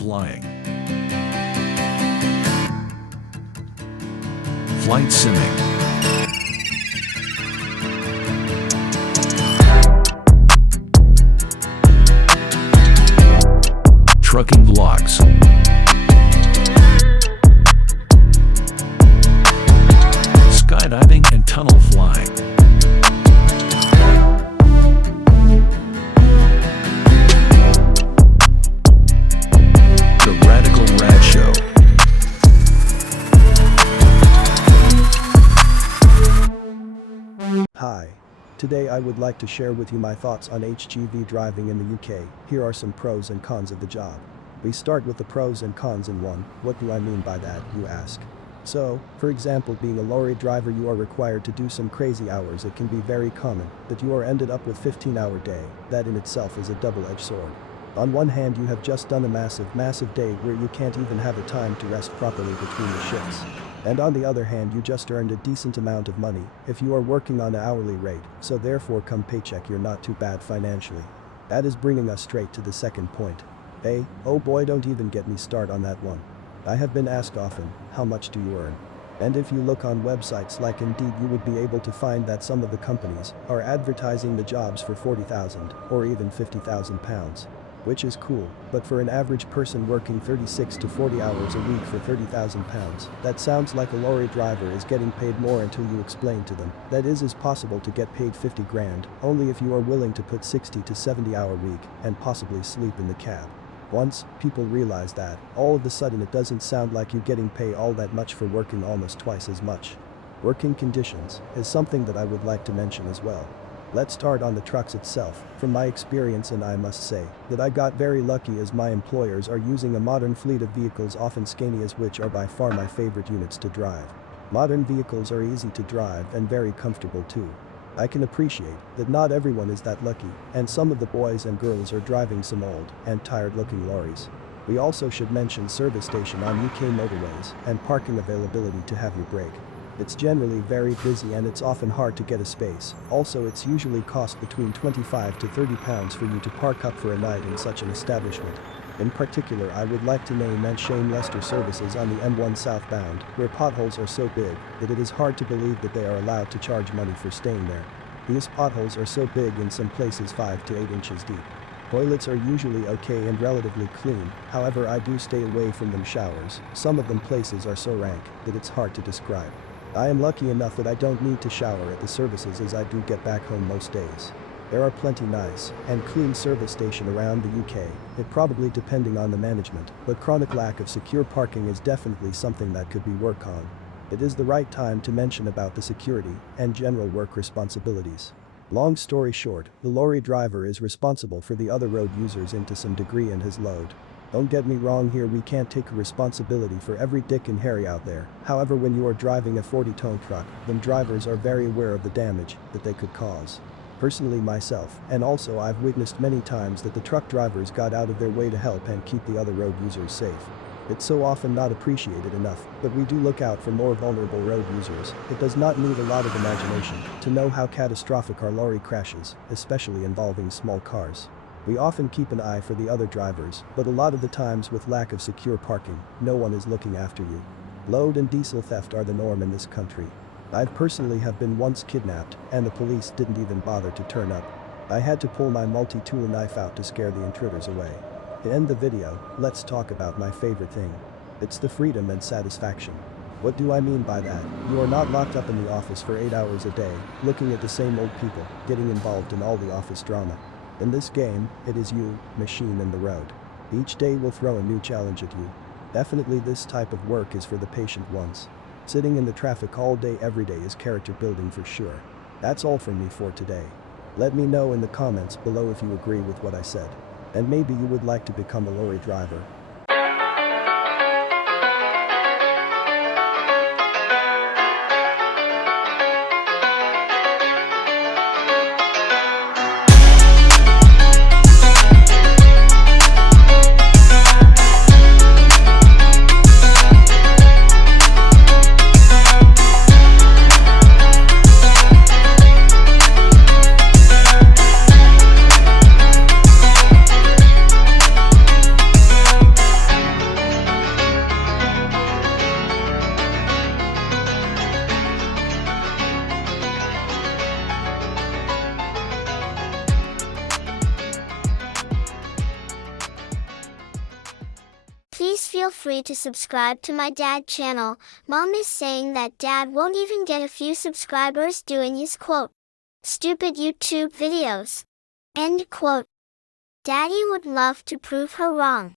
Flying. Flight simming. Trucking vlogs. Skydiving and tunnel flying. The Radical Rad Show. Hi. Today I would like to share with you my thoughts on HGV driving in the UK. Here are some pros and cons of the job. We start with the pros and cons in one. What do I mean by that, you ask? So, for example, being a lorry driver, you are required to do some crazy hours. It can be very common that you are ended up with 15-hour day. That in itself is a double-edged sword. On one hand, you have just done a massive day where you can't even have a time to rest properly between the shifts. And on the other hand, you just earned a decent amount of money if you are working on an hourly rate, so therefore come paycheck you're not too bad financially. That is bringing us straight to the second point. Hey, oh boy, don't even get me started on that one. I have been asked often, how much do you earn? And if you look on websites like Indeed, you would be able to find that some of the companies are advertising the jobs for £40,000 or even £50,000. Which is cool, but for an average person working 36 to 40 hours a week for £30,000, that sounds like a lorry driver is getting paid more until you explain to them that is possible to get paid 50 grand, only if you are willing to put 60 to 70 hour week and possibly sleep in the cab. Once people realize that, all of a sudden it doesn't sound like you're getting paid all that much for working almost twice as much. Working conditions is something that I would like to mention as well. Let's start on the trucks itself. From my experience, and I must say that I got very lucky as my employers are using a modern fleet of vehicles, often Scanias, which are by far my favorite units to drive. Modern vehicles are easy to drive and very comfortable too. I can appreciate that not everyone is that lucky, and some of the boys and girls are driving some old and tired looking lorries. We also should mention service station on UK motorways and parking availability to have your break. It's generally very busy and it's often hard to get a space. Also, it's usually cost between £25 to £30 for you to park up for a night in such an establishment. In particular, I would like to name and shame Leicester services on the M1 southbound, where potholes are so big that it is hard to believe that they are allowed to charge money for staying there. These potholes are so big, in some places 5 to 8 inches deep. Toilets are usually okay and relatively clean, however I do stay away from them showers. Some of them places are so rank that it's hard to describe. I am lucky enough that I don't need to shower at the services as I do get back home most days. There are plenty nice and clean service station around the UK, it probably depending on the management, but chronic lack of secure parking is definitely something that could be worked on. It is the right time to mention about the security and general work responsibilities. Long story short, the lorry driver is responsible for the other road users into some degree and his load. Don't get me wrong here, we can't take a responsibility for every Dick and Harry out there. However, when you are driving a 40-ton truck, them drivers are very aware of the damage that they could cause. Personally myself, and also I've witnessed many times that the truck drivers got out of their way to help and keep the other road users safe. It's so often not appreciated enough, but we do look out for more vulnerable road users. It does not need a lot of imagination to know how catastrophic are lorry crashes, especially involving small cars. We often keep an eye for the other drivers, but a lot of the times with lack of secure parking, no one is looking after you. Load and diesel theft are the norm in this country. I personally have been once kidnapped, and the police didn't even bother to turn up. I had to pull my multi-tool knife out to scare the intruders away. To end the video, let's talk about my favorite thing. It's the freedom and satisfaction. What do I mean by that? You are not locked up in the office for 8 hours a day, looking at the same old people, getting involved in all the office drama. In this game, it is you, machine, and the road. Each day will throw a new challenge at you. Definitely this type of work is for the patient ones. Sitting in the traffic all day every day is character building for sure. That's all from me for today. Let me know in the comments below if you agree with what I said. And maybe you would like to become a lorry driver. Please feel free to subscribe to my dad channel. Mom is saying that dad won't even get a few subscribers doing his quote, stupid YouTube videos. End quote. Daddy would love to prove her wrong.